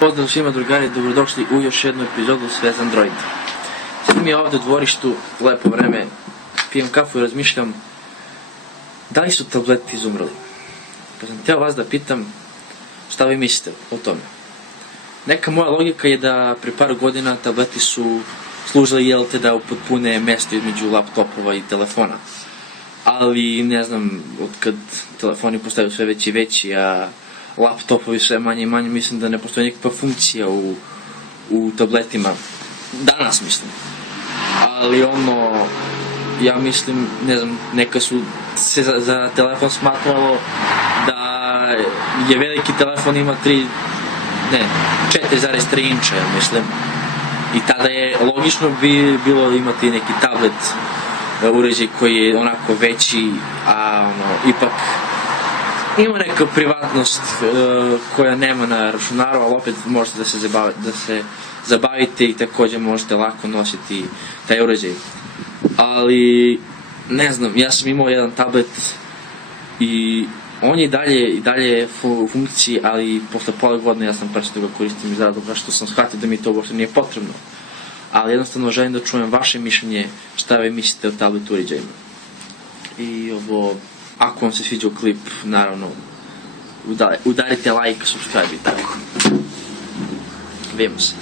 Pozdrav svima drugari, dobrodošli u još jednu epizodu Sve za Android. Sada mi je ovdje u dvorištu, lepo vreme, pijem kafu i razmišljam da li su tableti izumrli. Pa sam htio vas da pitam šta vi mislite o tome. Neka moja logika je da pre par godina tableti su služili da upotpune mesto između laptopova i telefona. Ali ne znam, otkad telefoni postaju sve veći i veći, a laptopovi sve manje i manje, mislim da ne postoji nikakva funkcija u tabletima. Danas mislim. Ali ja mislim, ne znam, neka su se za telefon smatralo da je veliki telefon ima 4,3 inča, ja mislim. I tada je logično bilo imati neki tablet, uređaj koji je onako veći, a ipak ima neka privatnost koja nema na računaru, ali opet možete da se zabavite i također možete lako nositi taj uređaj. Ali, ne znam, ja sam imao jedan tablet i on je i dalje u funkciji, ali posle pola godine ja sam prestao da ga koristim iz razloga što sam shvatio da mi to uopšte nije potrebno. Ali jednostavno želim da čujem vaše mišljenje, šta vi mislite o tablet uređajima. I ako vam se sviđa klip, naravno, udarite like, subscribe i tako. Vidimo se.